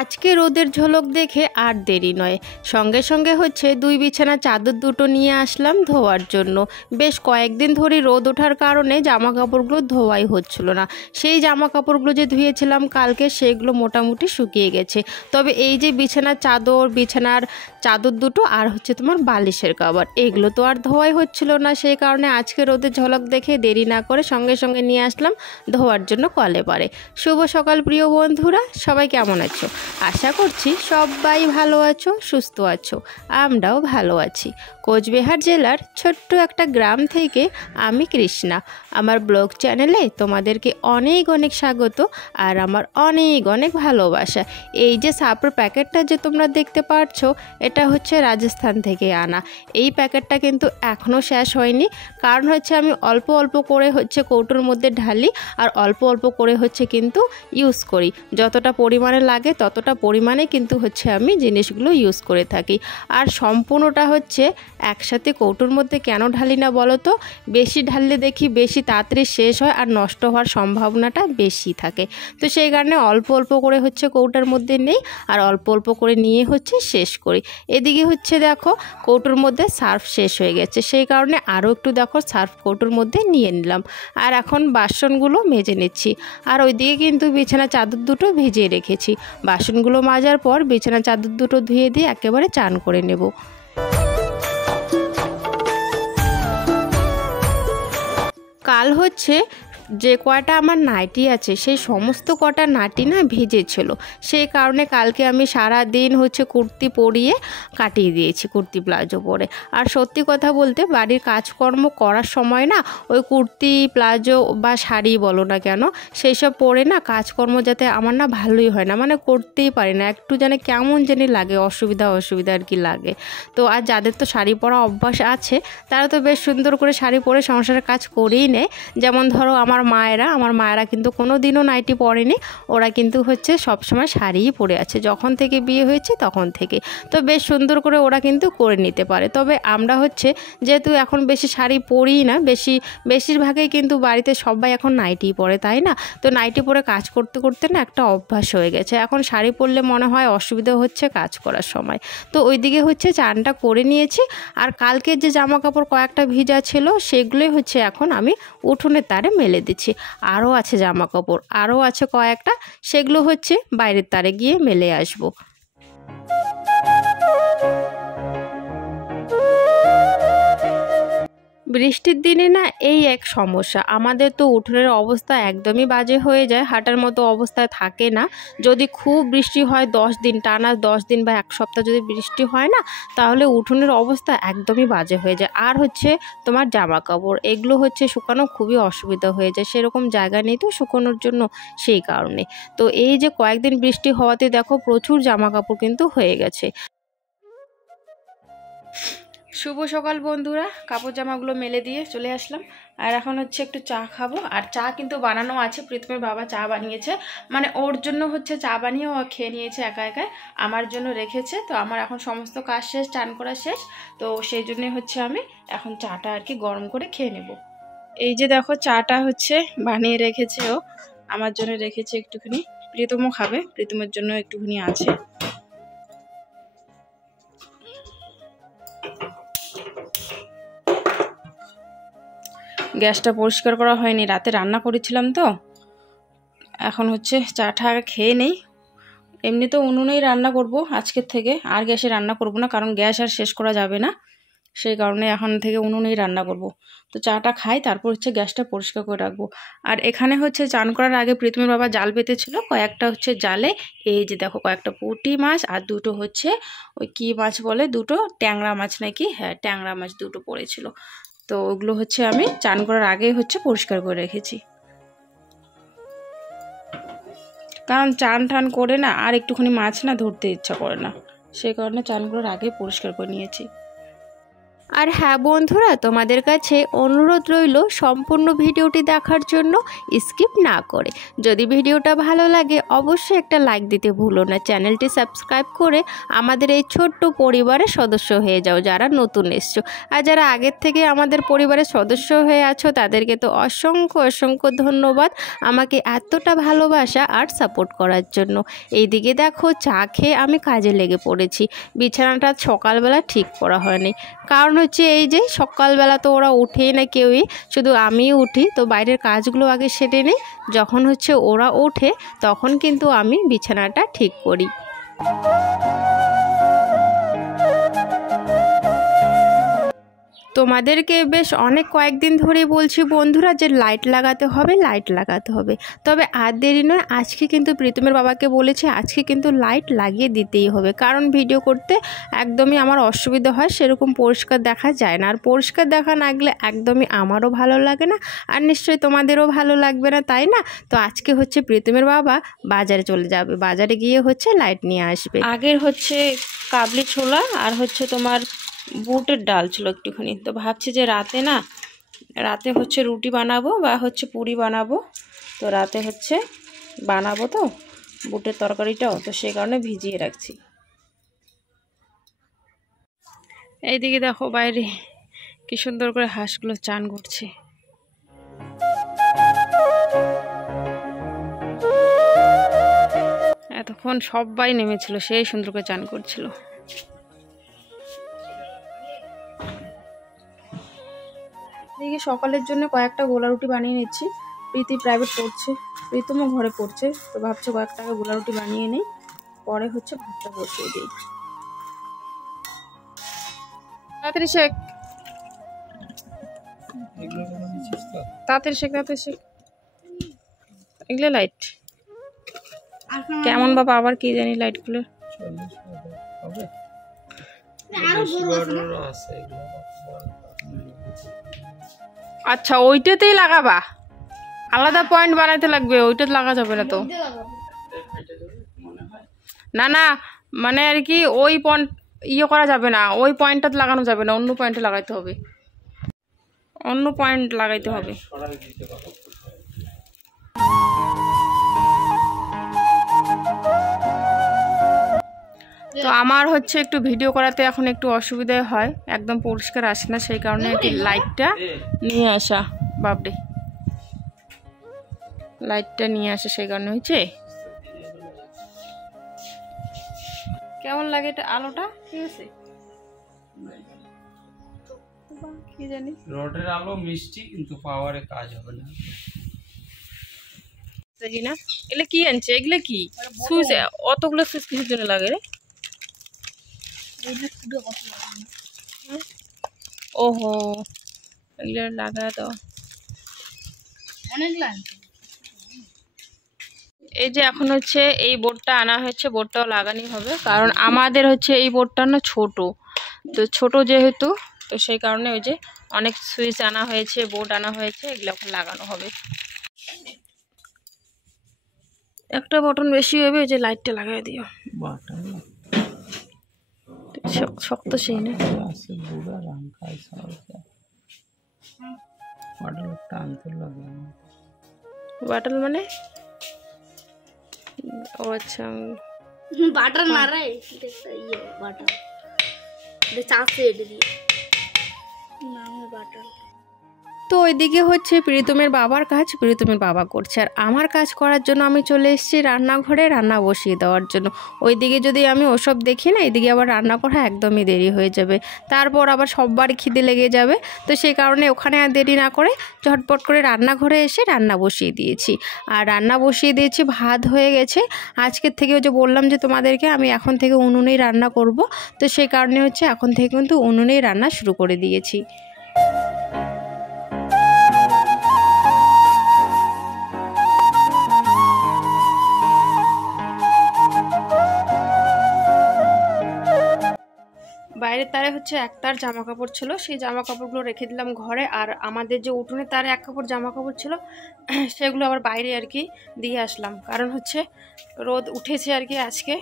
আজকে রোদের ঝলক দেখে আর দেরি নয়, সঙ্গে সঙ্গে হচ্ছে দুই বিছানা চাদর দুটো নিয়ে আসলাম ধোয়ার জন্য। বেশ কয়েকদিন ধরে রোদ ওঠার কারণে জামা কাপড়গুলো ধোয়াই হচ্ছিল না। সেই জামা কাপড়গুলো যে ধুয়েছিলাম কালকে সেগুলো মোটামুটি শুকিয়ে গেছে। তবে এই যে বিছানার চাদর দুটো আর হচ্ছে তোমার বালিশের কভার, এগুলো তো আর ধোয়াই হচ্ছিল না। সেই কারণে আজকে রোদের ঝলক দেখে দেরি না করে সঙ্গে সঙ্গে নিয়ে আসলাম ধোয়ার জন্য কলে পারে। শুভ সকাল প্রিয় বন্ধুরা, সবাই কেমন আছো? আশা করছি সবাই ভালো আছো, সুস্থ আছো। আমরাও ভালো আছি। কোচবিহার জেলার ছোট্ট একটা গ্রাম থেকে আমি কৃষ্ণা। আমার ব্লগ চ্যানেলে তোমাদেরকে অনেক অনেক স্বাগত আর আমার অনেক অনেক ভালোবাসা। এই যে সাপুর প্যাকেটটা যে তোমরা দেখতে পাচ্ছ, এটা হচ্ছে রাজস্থান থেকে আনা। এই প্যাকেটটা কিন্তু এখনও শেষ হয়নি, কারণ হচ্ছে আমি অল্প অল্প করে হচ্ছে কৌটোর মধ্যে ঢালি আর অল্প অল্প করে হচ্ছে কিন্তু ইউজ করি। যতটা পরিমাণে লাগে ততটা পরিমাণে কিন্তু হচ্ছে আমি জিনিসগুলো ইউজ করে থাকি। আর সম্পূর্ণটা হচ্ছে একসাথে কৌটোর মধ্যে কেন ঢালি না বলো তো? বেশি ঢাললে দেখি বেশি তাড়াতাড়ি শেষ হয় আর নষ্ট হওয়ার সম্ভাবনাটা বেশি থাকে। তো সেই কারণে অল্প অল্প করে হচ্ছে কৌটার মধ্যে নেই আর অল্প অল্প করে নিয়ে হচ্ছে শেষ করি। এদিকে হচ্ছে দেখো কৌটোর মধ্যে সার্ফ শেষ হয়ে গেছে, সেই কারণে আরও একটু দেখো সার্ফ কৌটোর মধ্যে নিয়ে নিলাম। আর এখন বাসনগুলো মেজে নিচ্ছি। আর ওইদিকে কিন্তু বিছানা চাদর দুটো ভিজিয়ে রেখেছি। বাসনগুলো মাজার পর বিছানা চাদর দুটো ধুয়ে দিয়ে একেবারে চান করে নেব। কাল হচ্ছে যে কয়টা আমার নাইটি আছে সেই সমস্ত কটা নাইটি না ভিজেছিল। সেই কারণে কালকে আমি সারা দিন হচ্ছে কুর্তি পরিয়ে কাটিয়ে দিয়েছি, কুর্তি প্লাজো পরে। আর সত্যি কথা বলতে বাড়ির কাজকর্ম করার সময় না ওই কুর্তি প্লাজো বা শাড়ি বলো না কেন সেই সব পরে না কাজকর্ম যাতে আমার না ভালোই হয় না, মানে করতেই পারি না, একটু যেন কেমন জানি লাগে, অসুবিধা আর কি লাগে। তো আর যাদের তো শাড়ি পরা অভ্যাস আছে তারা তো বেশ সুন্দর করে শাড়ি পরে সংসারের কাজ করেই নেয়। যেমন ধরো আমার মায়েরা কিন্তু কোনো দিনও নাইটি পরেনি, ওরা কিন্তু হচ্ছে সবসময় শাড়িই পরে আছে যখন থেকে বিয়ে হয়েছে তখন থেকে। তো বেশ সুন্দর করে ওরা কিন্তু করে নিতে পারে। তবে আমরা হচ্ছে যেহেতু এখন বেশি শাড়ি পরি না, বেশিরভাগই কিন্তু বাড়িতে সবাই এখন নাইটিই পরে, তাই না? তো নাইটি পরে কাজ করতে করতে না একটা অভ্যাস হয়ে গেছে। এখন শাড়ি পরলে মনে হয় অসুবিধা হচ্ছে কাজ করার সময়। তো ওইদিকে হচ্ছে চানটা করে নিয়েছি। আর কালকের যে জামা কাপড় কয়েকটা ভিজা ছিল সেগুলোই হচ্ছে এখন আমি উঠোনের তারে মেলে দিচ্ছি। আরও আছে জামা কাপড়, আরও আছে কয়েকটা, সেগুলো হচ্ছে বাইরের তারে গিয়ে মেলে আসবো। বৃষ্টির দিনে না এই এক সমস্যা, আমাদের তো উঠোনের অবস্থা একদমই বাজে হয়ে যায়, হাঁটার মতো অবস্থায় থাকে না। যদি খুব বৃষ্টি হয় 10 দিন টানা, 10 দিন বা এক সপ্তাহ যদি বৃষ্টি হয় না, তাহলে উঠোনের অবস্থা একদমই বাজে হয়ে যায়। আর হচ্ছে তোমার জামা কাপড় এগুলো হচ্ছে শুকানো খুবই অসুবিধা হয়ে যায়, সেরকম জায়গা নেই তো শুকানোর জন্য, সেই কারণে। তো এই যে কয়েকদিন বৃষ্টি হওয়াতে দেখো প্রচুর জামা কাপড় কিন্তু হয়ে গেছে। শুভ সকাল বন্ধুরা, কাপড় জামাগুলো মেলে দিয়ে চলে আসলাম। আর এখন হচ্ছে একটু চা খাবো। আর চা কিন্তু বানানো আছে, প্রীতমের বাবা চা বানিয়েছে, মানে ওর জন্য হচ্ছে চা বানিয়ে ও খেয়ে নিয়েছে একা একাই, আমার জন্য রেখেছে। তো আমার এখন সমস্ত কাজ শেষ, চান করা শেষ, তো সেই জন্যে হচ্ছে আমি এখন চাটা আর কি গরম করে খেয়ে নেব। এই যে দেখো চাটা হচ্ছে বানিয়ে রেখেছে ও, আমার জন্য রেখেছে একটুখানি, প্রীতমও খাবে, প্রীতমের জন্য একটুখানি আছে। গ্যাসটা পরিষ্কার করা হয়নি, রাতে রান্না করেছিলাম তো। এখন হচ্ছে চাটা খেয়ে নেই। এমনি তো উনুনেই রান্না করব আজকের থেকে, আর গ্যাসে রান্না করব না, কারণ গ্যাস আর শেষ করা যাবে না, সেই কারণে এখন থেকে উনুনেই রান্না করব। তো চাটা খাই, তারপর হচ্ছে গ্যাসটা পরিষ্কার করে রাখবো। আর এখানে হচ্ছে চান করার আগে প্রীতমের বাবা জাল পেতেছিল, কয়েকটা হচ্ছে জালে এই যে দেখো কয়েকটা পুঁটি মাছ আর দুটো হচ্ছে ওই কি মাছ বলে, দুটো ট্যাংরা মাছ নাকি, হ্যাঁ ট্যাংরা মাছ দুটো পড়েছিল। তো ওগুলো হচ্ছে আমি চান করার আগেই হচ্ছে পরিষ্কার করে রেখেছি, কারণ চান টান করে না আর একটুখানি মাছ না ধরতে ইচ্ছা করে না, সেই কারণে চান করার আগে পরিষ্কার করে নিয়েছি। আর হ্যাঁ বন্ধুরা, তোমাদের কাছে অনুরোধ রইল সম্পূর্ণ ভিডিওটি দেখার জন্য, স্কিপ না করে। যদি ভিডিওটা ভালো লাগে অবশ্যই একটা লাইক দিতে ভুলো না। চ্যানেলটি সাবস্ক্রাইব করে আমাদের এই ছোট্ট পরিবারের সদস্য হয়ে যাও যারা নতুন এসছো। আর যারা আগের থেকে আমাদের পরিবারের সদস্য হয়ে আছো তাদেরকে তো অসংখ্য অসংখ্য ধন্যবাদ আমাকে এতটা ভালোবাসা আর সাপোর্ট করার জন্য। এইদিকে দেখো চা খেয়ে আমি কাজে লেগে পড়েছি। বিছানাটা সকালবেলা ঠিক করা হয়নি, কারণ হচ্ছে এই যে সকালবেলা তো ওরা উঠেই না কেউই, শুধু আমিই উঠি। তো বাইরের কাজগুলো আগে সেরে নিই, যখন হচ্ছে ওরা ওঠে তখন কিন্তু আমি বিছানাটা ঠিক করি। তোমাদেরকে বেশ অনেক কয়েকদিন ধরেই বলছি বন্ধুরা যে লাইট লাগাতে হবে, লাইট লাগাতে হবে। তবে আর দেরি নয়, আজকে কিন্তু প্রীতমের বাবাকে বলেছি আজকে কিন্তু লাইট লাগিয়ে দিতেই হবে, কারণ ভিডিও করতে একদমই আমার অসুবিধা হয়, সেরকম পরিষ্কার দেখা যায় না। আর পরিষ্কার দেখা না গেলে একদমই আমারও ভালো লাগে না, আর নিশ্চয়ই তোমাদেরও ভালো লাগবে না, তাই না? তো আজকে হচ্ছে প্রীতমের বাবা বাজারে চলে যাবে, বাজারে গিয়ে হচ্ছে লাইট নিয়ে আসবে। আগের হচ্ছে কাবলি ছোলা আর হচ্ছে তোমার বুটের ডাল ছিল একটুখানি। তো ভাবছি যে রাতে হচ্ছে রুটি বানাবো বা হচ্ছে পুরি বানাবো। তো রাতে হচ্ছে বানাবো তো বুটের তরকারিটাও, তো সেই কারণে ভিজিয়ে রাখছি। এইদিকে দেখো বাইরে কি সুন্দর করে হাঁসগুলো চান করছে। এতক্ষণ সবাই নেমেছিল, সেই সুন্দর করে চান করছিল। এদিকে সকালের জন্য কয়েকটা গোলা রুটি বানিয়ে নিচ্ছি। প্রীতি প্রাইভেট পড়ছে, প্রীতমও ঘরে পড়ছে, তো ভাবছি কয়েকটা গোলা রুটি বানিয়ে নিই, পরে হচ্ছে ভাতটা বসিয়ে দিই। তাড়াতাড়ি শেখ, তাড়াতাড়ি শেখ, তাড়াতাড়ি শেখ। এগুলো লাইট কেমন বাবা, আবার কি জানি লাইটগুলো। আচ্ছা ওইটাতেই লাগাবা, আলাদা পয়েন্ট বানাইতে লাগবে, ওইটাতে লাগা যাবে না তো। না না মানে আর কি ওই পয়েন্ট ইয়ে করা যাবে না, ওই পয়েন্টটাতে লাগানো যাবে না, অন্য পয়েন্টে লাগাইতে হবে, অন্য পয়েন্ট লাগাইতে হবে। তো আমার হচ্ছে একটু ভিডিও করাতে এখন একটু অসুবিধা হয়, একদম পরিষ্কার আসে না, সেই কারণে একটু লাইটটা নিয়ে আসা। বাপরে, লাইটটা নিয়ে আসা, সেই কারণে হয়েছে। কেমন লাগে এটা আলোটা? ঠিক আছে, কি জানি রডের আলো মিষ্টি, কিন্তু পাওয়ারে কাজ হবে না। দেখি না এগুলো কি আনছে, এগুলো কি সুইচ? অতগুলো সুইচ কিসের জন্য লাগে রে? ওহো, এগুলো লাগা দাও। এই যে এখন হচ্ছে এই বোর্ডটা আনা হয়েছে, বোর্ডটাও লাগানি হবে, কারণ আমাদের হচ্ছে এই বোর্ডটা না ছোট, তো ছোট যেহেতু, তো সেই কারণে ওই যে অনেক সুইচ আনা হয়েছে, বোর্ড আনা হয়েছে, এগুলো এখন লাগানো হবে। একটা বটন বেশি হবে, ওই যে লাইটটা লাগাই দিও। শক্ত সেই না বাটল মানে? ও আচ্ছা, বাটার না রে, ইয়ে বাটার এটা চাষে এটা দিয়ে না বাটার। তো ওইদিকে হচ্ছে প্রীতমের বাবার কাজ প্রীতমের বাবা করছে, আর আমার কাজ করার জন্য আমি চলে এসেছি রান্নাঘরে রান্না বসিয়ে দেওয়ার জন্য। ওইদিকে যদি আমি ওসব দেখি না, এদিকে আবার রান্না করা একদমই দেরি হয়ে যাবে, তারপর আবার সববার খিদে লেগে যাবে। তো সেই কারণে ওখানে আর দেরি না করে ঝটপট করে রান্নাঘরে এসে রান্না বসিয়ে দিয়েছি। আর রান্না বসিয়ে দিয়েছি, ভাত হয়ে গেছে। আজকের থেকে ওই যে বললাম যে তোমাদেরকে আমি এখন থেকে উনুনেই রান্না করব, তো সেই কারণে হচ্ছে এখন থেকে কিন্তু উনুনেই রান্না শুরু করে দিয়েছি। বাইরের তারে হচ্ছে এক তার জামা কাপড় ছিল, সেই জামা কাপড়গুলো রেখে দিলাম ঘরে, আর আমাদের যে উঠোনের তারে এক কাপড় জামা কাপড় ছিল সেগুলো আবার বাইরে আর কি দিয়ে আসলাম, কারণ হচ্ছে রোদ উঠেছে আর কি আজকে,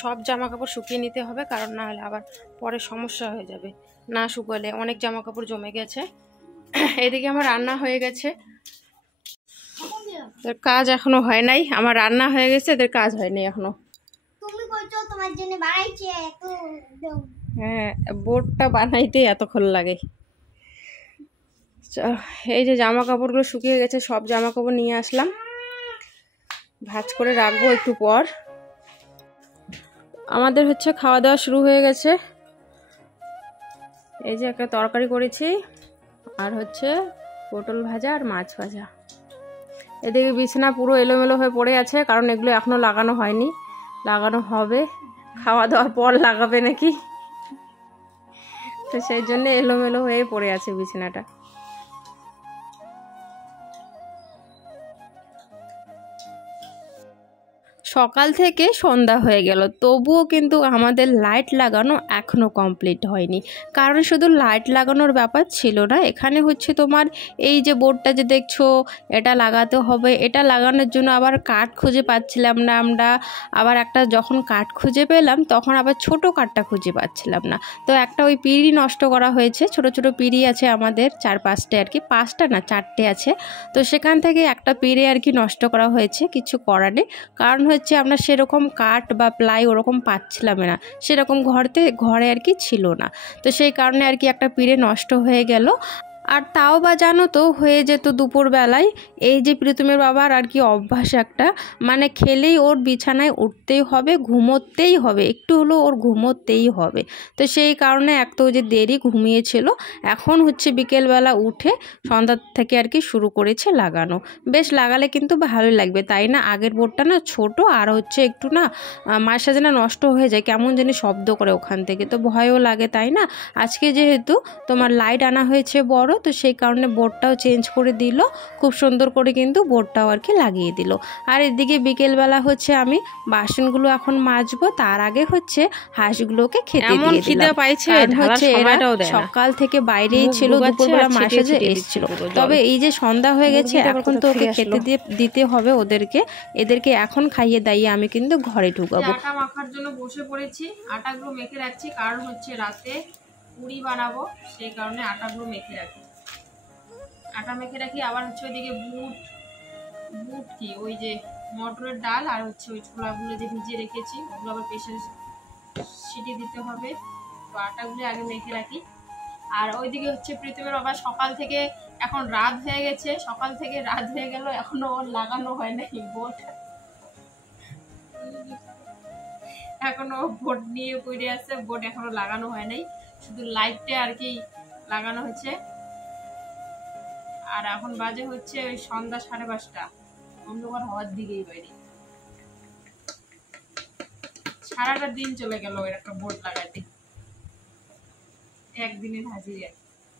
সব জামা কাপড় শুকিয়ে নিতে হবে, কারণ না হলে আবার পরে সমস্যা হয়ে যাবে। না শুকালে, অনেক জামা কাপড় জমে গেছে। এদিকে আমার রান্না হয়ে গেছে, এদের কাজ এখনো হয় নাই। আমার রান্না হয়ে গেছে, এদের কাজ হয়নি এখনো। হ্যাঁ, বোর্ডটা বানাইতে এতক্ষণ লাগে। এই যে জামা কাপড়গুলো শুকিয়ে গেছে, সব জামা কাপড় নিয়ে আসলাম, ভাঁজ করে রাখবো একটু পর। আমাদের হচ্ছে খাওয়া দাওয়া শুরু হয়ে গেছে। এই যে একটা তরকারি করেছি, আর হচ্ছে পটল ভাজা আর মাছ ভাজা। এদিকে বিছানা পুরো এলোমেলো হয়ে পড়ে আছে, কারণ এগুলো এখনো লাগানো হয়নি, লাগানো হবে খাওয়া দাওয়ার পর লাগাবে নাকি, তো সেই জন্য এলোমেলো হয়ে পড়ে আছে বিছানাটা। সকাল থেকে সন্ধ্যা হয়ে গেল, তবুও কিন্তু আমাদের লাইট লাগানো এখনও কমপ্লিট হয়নি। কারণ শুধু লাইট লাগানোর ব্যাপার ছিল না, এখানে হচ্ছে তোমার এই যে বোর্ডটা যে দেখছো, এটা লাগাতে হবে। এটা লাগানোর জন্য আবার কাঠ খুঁজে পাচ্ছিলাম না আমরা। আবার একটা যখন কাঠ খুঁজে পেলাম, তখন আবার ছোট কাঠটা খুঁজে পাচ্ছিলাম না। তো একটা ওই পিঁড়ি নষ্ট করা হয়েছে, ছোট ছোট পিঁড়ি আছে আমাদের 4-5টে আর কি, 5টা না 4টে আছে। তো সেখান থেকে একটা পিঁড়ি আর কি নষ্ট করা হয়েছে, কিছু করার নেই। কারণ হচ্ছে আমরা সেরকম কাঠ বা প্লাই ওরকম পাচ্ছিলাম না, সেরকম ঘরে আর কি ছিল না। তো সেই কারণে আর কি একটা পিঁড়ে নষ্ট হয়ে গেল। আর তাও বা জানো তো হয়ে যেত দুপুরবেলায়। এই যে প্রীতমের বাবার আর কি অভ্যাস একটা, মানে খেলেই ওর বিছানায় উঠতেই হবে, ঘুমোতেই হবে, একটু হলো ওর ঘুমোতেই হবে। তো সেই কারণে এক তো যে দেরি ঘুমিয়েছিল, এখন হচ্ছে বিকেলবেলা উঠে সন্ধ্যা থেকে আর কি শুরু করেছে লাগানো। বেশ লাগালে কিন্তু ভালোই লাগবে, তাই না? আগের বোর্ডটা না ছোট, আর হচ্ছে একটু না মাঝে সাঝে না নষ্ট হয়ে যায়, কেমন জানি শব্দ করে ওখান থেকে, তো ভয়ও লাগে, তাই না? আজকে যেহেতু তোমার লাইট আনা হয়েছে বড়, তো সেই কারণে বোর্ডটাও চেঞ্জ করে দিল, খুব সুন্দর করে কিন্তু বোর্ডটাও আর কি লাগিয়ে দিল। আর এদিকে বিকেলবেলা হচ্ছে আমি বাসনগুলো এখন মাজবো, তার আগে হচ্ছে হাঁসগুলোকে খেতে দিয়ে দিলাম। সকাল থেকে বাইরেই ছিল, দুপুরবেলা মাসে যে এসেছিল। তবে এই যে সন্ধ্যা হয়ে গেছে, এখন তো ওকে খেতে দিতে হবে এদেরকে এখন খাইয়ে দাইয়ে আমি কিন্তু ঘরে ঢুকাবো। আটা মাখার জন্য বসে পড়েছি, আটাগুলো মেখে রাখছি, কারণ হচ্ছে রাতে পুরি বানাবো, সেই কারণে আটাগুলো মেখে রাখি। আটা মেখে রাখি। আবার হচ্ছে ওইদিকে বুট কি ওই যে মটরের ডাল আর হচ্ছে ওই ছোলাগুলো যে ভিজিয়ে রেখেছি, ওগুলো আবার প্রেসারে সিটি দিতে হবে। তো আটাগুলো আগে মেখে রাখি। আর ওইদিকে হচ্ছে প্রীতমের বাবা সকাল থেকে, এখন রাত হয়ে গেছে, সকাল থেকে রাত হয়ে গেল, এখনো ওর লাগানো হয় নাই বোট, এখনো বোট নিয়ে পড়ে আছে, বোট এখনো লাগানো হয় নাই, শুধু লাইটটা আর কি লাগানো হচ্ছে। আর এখন বাজে হচ্ছে ওই সন্ধ্যা 5:30, অন্ধকার হওয়ার দিকেই বাইরে। সারাটা দিন চলে গেল ওই একটা বোর্ড লাগাতে, একদিনের হাজিরা।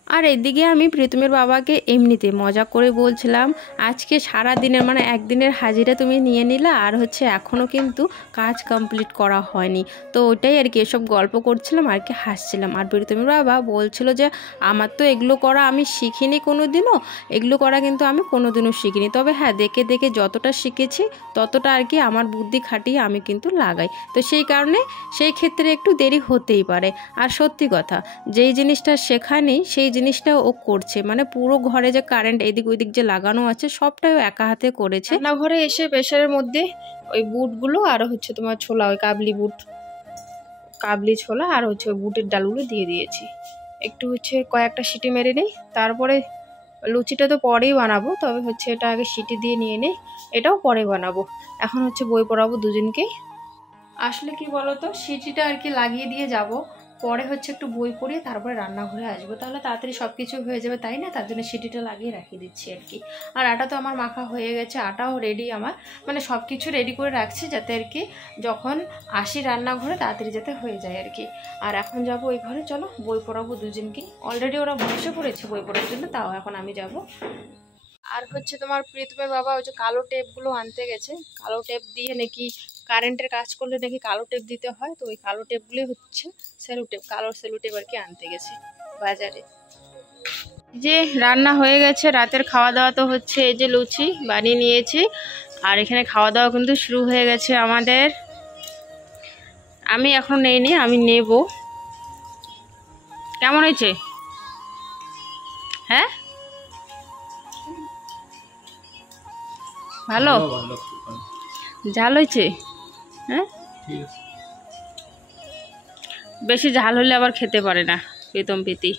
আর এদিকে আমি প্রীতমের বাবাকে এমনিতে মজা করে বলছিলাম, আজকে সারা দিনের মানে একদিনের হাজিরা তুমি নিয়ে নিলা, আর হচ্ছে এখনও কিন্তু কাজ কমপ্লিট করা হয়নি। তো ওইটাই আর কি এসব গল্প করছিলাম আর কি হাসছিলাম। আর প্রীতমের বাবা বলছিল যে আমার তো এগুলো করা আমি শিখিনি কোনো দিনও, এগুলো করা কিন্তু আমি কোনো দিনও শিখিনি। তবে হ্যাঁ, দেখে দেখে যতটা শিখেছি ততটা আর কি আমার বুদ্ধি খাটিয়ে আমি কিন্তু লাগাই। তো সেই কারণে সেই ক্ষেত্রে একটু দেরি হতেই পারে। আর সত্যি কথা, যেই জিনিসটা শেখানি সেই জিনিসটা ও করছে, মানে পুরো ঘরে যে কারেন্ট এদিক ওইদিক যে লাগানো আছে সবটাই ও একা হাতে করেছে। রান্নাঘরে এসে প্রেসারের মধ্যে ওই বুটগুলো আর হচ্ছে তোমার ছোলা, ওই কাবলি ছোলা আর হচ্ছে ওই বুটের ডালগুলো দিয়ে দিয়েছি। একটু হচ্ছে কয়েকটা সিটি মেরে নেই, তারপরে লুচিটা তো পরেই বানাবো, তবে হচ্ছে এটা আগে সিটি দিয়ে নিয়ে নেই, এটাও পরে বানাবো। এখন হচ্ছে বই পড়াবো দুজনকেই। আসলে কি বলতো, সিটিটা আর কি লাগিয়ে দিয়ে যাব, পরে হচ্ছে একটু বই পড়িয়ে তারপরে রান্নাঘরে আসবো, তাহলে তাড়াতাড়ি সব কিছু হয়ে যাবে, তাই না? তার জন্য সিটিটা লাগিয়ে রাখিয়ে দিচ্ছি আর কি। আর আটা তো আমার মাখা হয়ে গেছে, আটাও রেডি আমার, মানে সব কিছু রেডি করে রাখছি যাতে আর কি যখন আসি রান্নাঘরে তাড়াতাড়ি যাতে হয়ে যায় আর কি। আর এখন যাব ওই ঘরে, চলো বই পড়াবো দুজনকে। অলরেডি ওরা বসে পড়েছে বই পড়ার জন্য, তাও এখন আমি যাব। আর হচ্ছে তোমার প্রীতমের বাবা ওই যে কালো টেপগুলো আনতে গেছে, কালো টেপ দিয়ে নাকি কারেন্টের কাজ করলে নাকি কালো টেপ দিতে হয়, তো ওই কালো টেপগুলি হচ্ছে সেলুটেপ, কালো সেলুটেপ আর কি আনতে গেছে বাজারে। যে রান্না হয়ে গেছে, রাতের খাওয়া দাওয়া তো হচ্ছে এই যে লুচি বানিয়ে নিয়েছি, আর এখানে খাওয়া দাওয়া কিন্তু শুরু হয়ে গেছে আমাদের। আমি এখন নেইনি, আমি নেব। কেমন হয়েছে? হ্যাঁ ভালো ভালো ঝাল হয়েছে। হ্যাঁ ঠিক আছে। বেশি ঝাল হলে আবার খেতে পারে না প্রীতম প্রীতি।